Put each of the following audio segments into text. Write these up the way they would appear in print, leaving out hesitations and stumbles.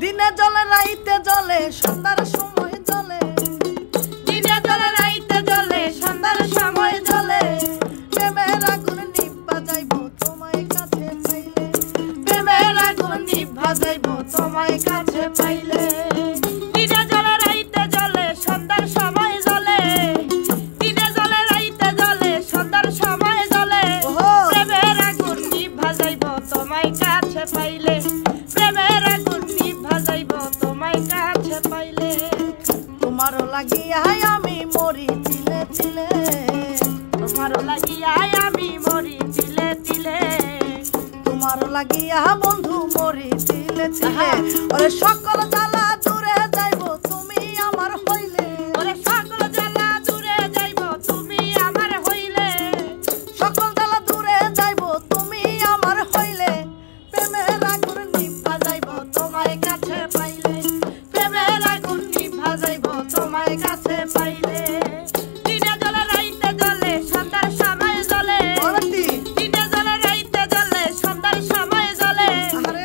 দিনে জলে রাইতে জলে সন্ধ্যার সময় জলে দিনে জলে রাইতে জলে সন্ধ্যার সময় জলে প্রেমের আগুন নিভা যাইব তোমায় কাছে পাইলে প্রেমের আগুন নিভা যাইব তোমায় কাছে পাইলে দিনে জলে রাইতে জলে সন্ধ্যার সময় জলে দিনে জলে রাইতে জলে সন্ধ্যার সময় জলে প্রেমের আগুন নিভা যাইব তোমায় কাছে পাইলে প্রেমের আগুন নিভা যাইব তোমায় কাছে পাইলে তোমারও লাগিয়া আমি মরি তিলে তিলে তোমারও লাগিয়া আমি মরি তিলে তিলে তোমারও লাগিয়া বন্ধু মরি তিলে তিলে ওরে সকল জ্বালা দূরে যাইব তুমি আমার হইলে ওরে সকল জ্বালা দূরে যাইব তুমি আমার হইলে সকল জ্বালা দূরে যাইব তুমি আমার হইলে প্রেমের আগুন নিভা যাইব তোমায় কাছে পাইলে প্রেমের আগুন নিভা যাইব তোমায় কাছে পাইলে দিনে জলে রাইতে জলে সন্ধ্যার সময় জলে দিনে জলে রাইতে জলে সন্ধ্যার সময় জলে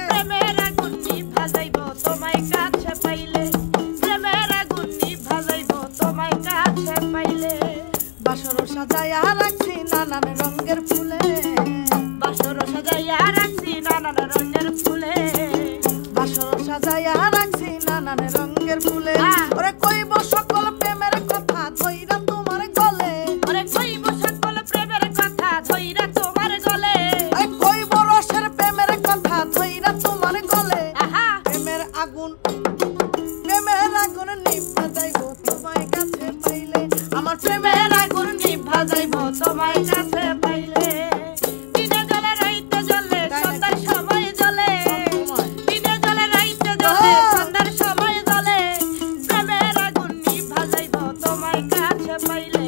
প্রেমের আগুন নিভা যাইব তোমায় কাছে পাইলে প্রেমের আগুন নিভা যাইব তোমায় কাছে পাইলে বাসর সাজাইয়া রাখছি নানান রঙের ফুলে বাসর সাজাইয়া রাখছি নানান রঙের ফুলে বাসর সাজাইয়া রাখছি নানান রঙের ফুলে ওরে কইব সকল প্রেমের কথা ধইরা তোমার গলে ওরে কইব সকল প্রেমের কথা ধইরা তোমার গলে ওরে কইব রসের প্রেমের কথা ধইরা তোমার গলে প্রেমের আগুন নিভা যাইব তোমায় কাছে পাইলে আমার প্রেমের আগুন নিভা যাইব তোমায় কাছে পাইলে দিনে জলে রাইতে জলে সন্ধ্যার সময় জলে দিনে জলে রাইতে জলে সন্ধ্যার সময় জলে প্রেমের আগুন নিভা যাইব তোমায় কাছে পাইলে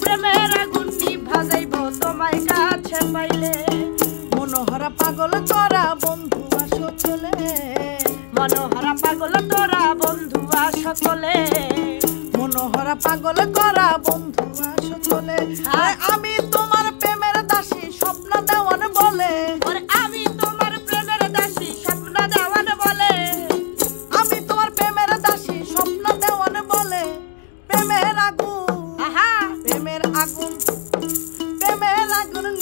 প্রেমের আগুন নিভা যাইব তোমায় কাছে পাইলে মনোহরা পাগল করা বন্ধু আসো চলে মনোহরা পাগল তোরা বন্ধু আসো চলে মনোহরা পাগল করা বন্ধু আসো চলে আমি তোমার প্রেমের দাসী স্বপ্ন দেওয়ান বলে ওরে আমি তোমার প্রেমের দাসী স্বপ্ন দেওয়ান বলে আমি তোমার প্রেমের দাসী স্বপ্ন দেওয়ান বলে প্রেমের আগুন প্রেমের আগুন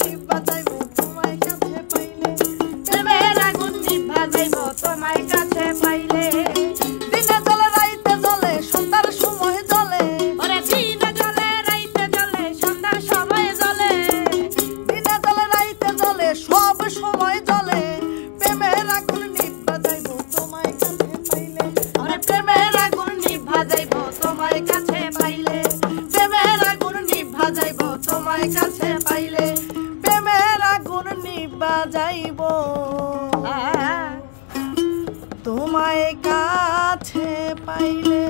নিভা যাইব তোমায় কাছে পাইলে প্রেমের আগুন নিভা যাইব তোমায় কাছে পাইলে দিনে জলে রাইতে জলে সন্ধ্যার সময় জলে ওরে দিনে জলে রাইতে জলে সন্ধ্যার সময় জলে দিনে জলে রাইতে জলে সব সময় জলে প্রেমের আগুন নিভা যাইব তোমায় কাছে পাইলে ওরে প্রেমের আগুন নিভা যাইব তোমায় কাছে পাইলে প্রেমের আগুন নিভা যাইব তোমায় কাছে পাইলে প্রেমের আগুন নিভা যাইব তোমায় কাছে পাইলে।